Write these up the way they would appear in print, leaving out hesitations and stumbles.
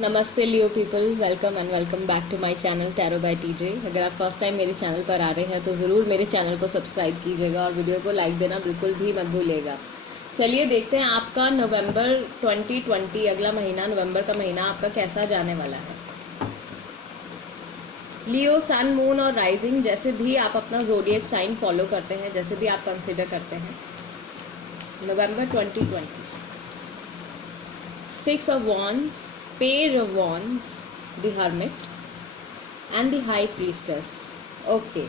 नमस्ते Leo people, welcome and welcome back to my channel tarot by TJ. अगर आप first time मेरे channel पर आ रहे हैं तो ज़रूर मेरे चैनल को सब्सक्राइब कीजिएगा और वीडियो को लाइक देना बिल्कुल भी मत भूलिएगा। चलिए देखते हैं आपका नवंबर 2020, अगला महीना, नवंबर का महीना आपका कैसा जाने वाला है। लियो सन, मून और राइजिंग, जैसे भी आप अपना ज़ोडिएक साइन फॉलो करते हैं, जैसे भी आप कंसिडर करते हैं, नवंबर 2020, 6 of Wands, Page of Wands, the Hermit and the High Priestess. Okay,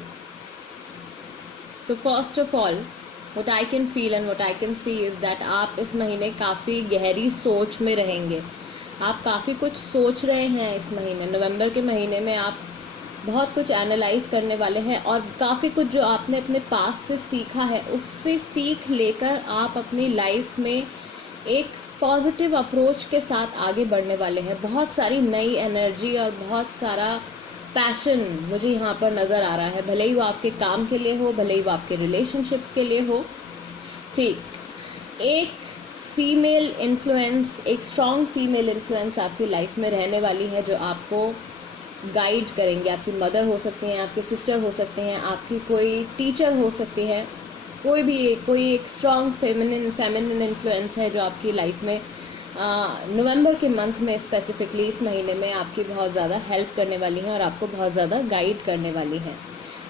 so first of all what I can feel and what I can see is that आप इस महीने काफ़ी गहरी सोच में रहेंगे। आप काफ़ी कुछ सोच रहे हैं इस महीने, नवंबर के महीने में आप बहुत कुछ एनालाइज करने वाले हैं और काफ़ी कुछ जो आपने अपने पास से सीखा है उससे सीख लेकर आप अपनी लाइफ में एक पॉजिटिव अप्रोच के साथ आगे बढ़ने वाले हैं। बहुत सारी नई एनर्जी और बहुत सारा पैशन मुझे यहाँ पर नज़र आ रहा है, भले ही वो आपके काम के लिए हो, भले ही वो आपके रिलेशनशिप्स के लिए हो। ठीक, एक फीमेल इन्फ्लुएंस, एक स्ट्रॉन्ग फीमेल इन्फ्लुएंस आपकी लाइफ में रहने वाली है जो आपको गाइड करेंगे। आपकी मदर हो सकती हैं, आपके सिस्टर हो सकते हैं, आपकी कोई टीचर हो सकती है, कोई एक स्ट्रॉन्ग फेमिनिन इन्फ्लुएंस है जो आपकी लाइफ में नवंबर के मंथ में स्पेसिफिकली इस महीने में आपकी बहुत ज़्यादा हेल्प करने वाली हैं और आपको बहुत ज़्यादा गाइड करने वाली हैं।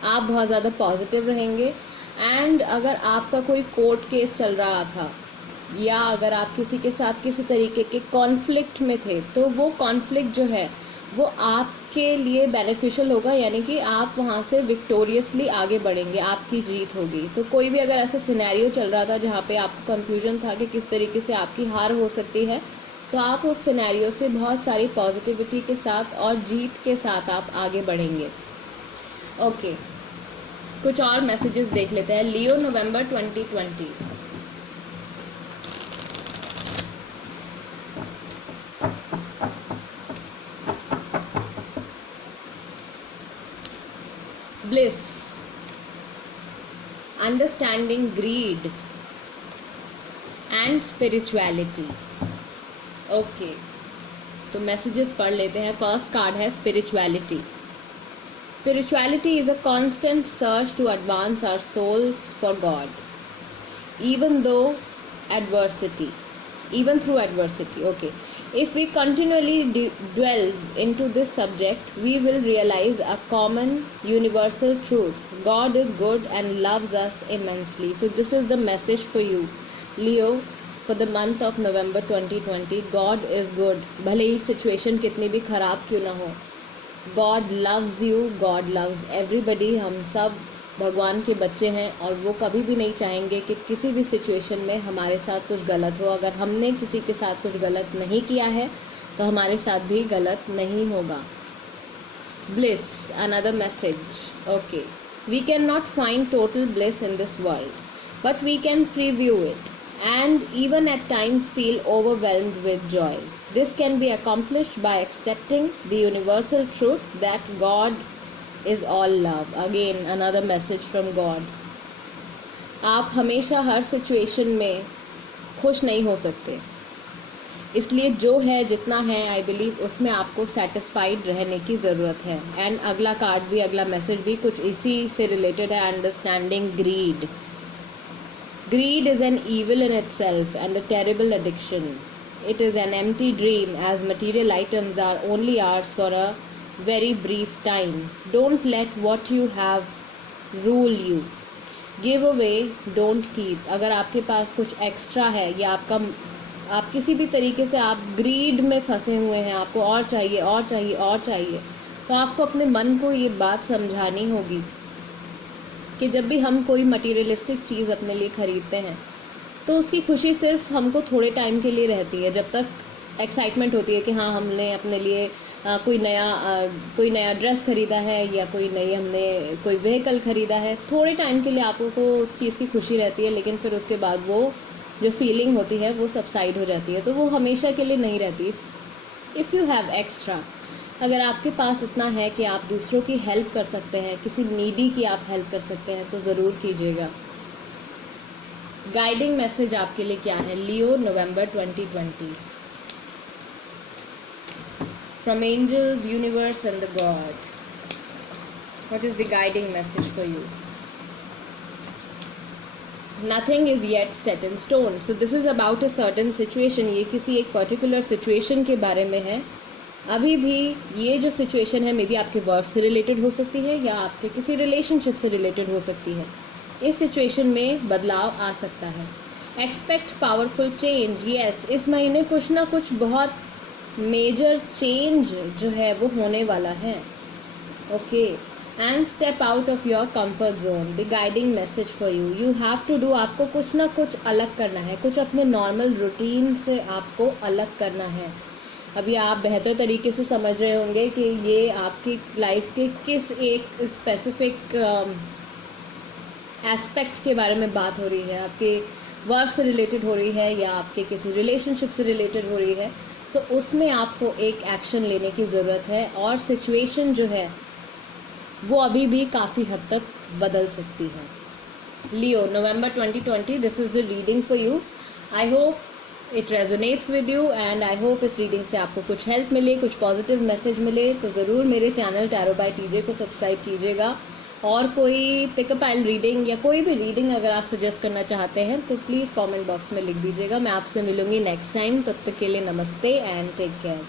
आप बहुत ज़्यादा पॉजिटिव रहेंगे। एंड अगर आपका कोई कोर्ट केस चल रहा था या अगर आप किसी के साथ किसी तरीके के कॉन्फ्लिक्ट में थे तो वो कॉन्फ्लिक्ट जो है वो आपके लिए बेनिफिशियल होगा, यानी कि आप वहाँ से विक्टोरियसली आगे बढ़ेंगे, आपकी जीत होगी। तो कोई भी अगर ऐसा सिनेरियो चल रहा था जहाँ पे आपको कंफ्यूजन था कि किस तरीके से आपकी हार हो सकती है, तो आप उस सिनेरियो से बहुत सारी पॉजिटिविटी के साथ और जीत के साथ आप आगे बढ़ेंगे। ओके, कुछ और मैसेजेस देख लेते हैं। Leo, November 2020, bliss, understanding greed and spirituality. Okay, तो मैसेजेस पढ़ लेते हैं। फर्स्ट कार्ड है spirituality. Spirituality is a constant search to advance our souls for God even through adversity. Okay, if we continually dwell into this subject, we will realize a common universal truth: God is good and loves us immensely. So this is the message for you, Leo, for the month of November 2020. God is good, भले ही situation कितनी भी खराब क्यों ना हो। God loves you, God loves everybody. हम सब भगवान के बच्चे हैं और वो कभी भी नहीं चाहेंगे कि किसी भी सिचुएशन में हमारे साथ कुछ गलत हो। अगर हमने किसी के साथ कुछ गलत नहीं किया है तो हमारे साथ भी गलत नहीं होगा। Bliss, another message. Okay, we can not find total bliss in this world, but we can preview it and even at times feel overwhelmed with joy. This can be accomplished by accepting the universal truth that God is all love. Again, another message from God. आप हमेशा हर situation में खुश नहीं हो सकते, इसलिए जो है जितना है आई बिलीव उसमें आपको सेटिस्फाइड रहने की ज़रूरत है। एंड अगला कार्ड भी, अगला मैसेज भी कुछ इसी से रिलेटेड है। Understanding greed. Greed is an evil in itself and a terrible addiction. It is an empty dream, as material items are only ours for a very brief time. Don't let what you have rule you. Give away, don't keep. अगर आपके पास कुछ extra है या आप किसी भी तरीके से आप ग्रीड में फंसे हुए हैं, आपको और चाहिए और चाहिए और चाहिए, तो आपको अपने मन को ये बात समझानी होगी कि जब भी हम कोई मटीरियलिस्टिक चीज़ अपने लिए ख़रीदते हैं तो उसकी खुशी सिर्फ हमको थोड़े टाइम के लिए रहती है। जब तक एक्साइटमेंट होती है कि हाँ हमने अपने लिए कोई नया ड्रेस ख़रीदा है या हमने कोई व्हीकल ख़रीदा है, थोड़े टाइम के लिए आपको उस चीज़ की खुशी रहती है, लेकिन फिर उसके बाद वो जो फीलिंग होती है वो सबसाइड हो जाती है, तो वो हमेशा के लिए नहीं रहती। इफ़ यू हैव एक्स्ट्रा, अगर आपके पास इतना है कि आप दूसरों की हेल्प कर सकते हैं, किसी नीडी की आप हेल्प कर सकते हैं, तो ज़रूर कीजिएगा। गाइडिंग मैसेज आपके लिए क्या है, लियो, November 2020? from angels, universe and the God. What is the guiding message for you? Nothing is yet set in stone. So this is about a certain situation. ये किसी एक particular situation के बारे में है. अभी भी ये जो situation है मे बी आपके वर्क से रिलेटेड हो सकती है या आपके किसी रिलेशनशिप से रिलेटेड हो सकती है. इस सिचुएशन में बदलाव आ सकता है. Expect powerful change. यस, इस महीने कुछ ना कुछ बहुत मेजर चेंज जो है वो होने वाला है. Okay, and step out of your comfort zone. The guiding message for you, you have to do. आपको कुछ ना कुछ अलग करना है, कुछ अपने नॉर्मल रूटीन से आपको अलग करना है. अभी आप बेहतर तरीके से समझ रहे होंगे कि ये आपकी लाइफ के किस एक स्पेसिफिक एस्पेक्ट के बारे में बात हो रही है. आपके वर्क से रिलेटेड हो रही है या आपके किसी रिलेशनशिप से रिलेटेड हो रही है. तो उसमें आपको एक एक्शन लेने की ज़रूरत है और सिचुएशन जो है वो अभी भी काफ़ी हद तक बदल सकती है. लियो, November 2020, this is the reading for you. I hope it resonates with you and I hope इस रीडिंग से आपको कुछ हेल्प मिले, कुछ पॉजिटिव मैसेज मिले. तो ज़रूर मेरे चैनल टैरो बाय टीजे को सब्सक्राइब कीजिएगा. और कोई पिकअप आइल रीडिंग या कोई भी रीडिंग अगर आप सजेस्ट करना चाहते हैं तो प्लीज़ कमेंट बॉक्स में लिख दीजिएगा. मैं आपसे मिलूंगी नेक्स्ट टाइम. तब तक के लिए नमस्ते एंड टेक केयर.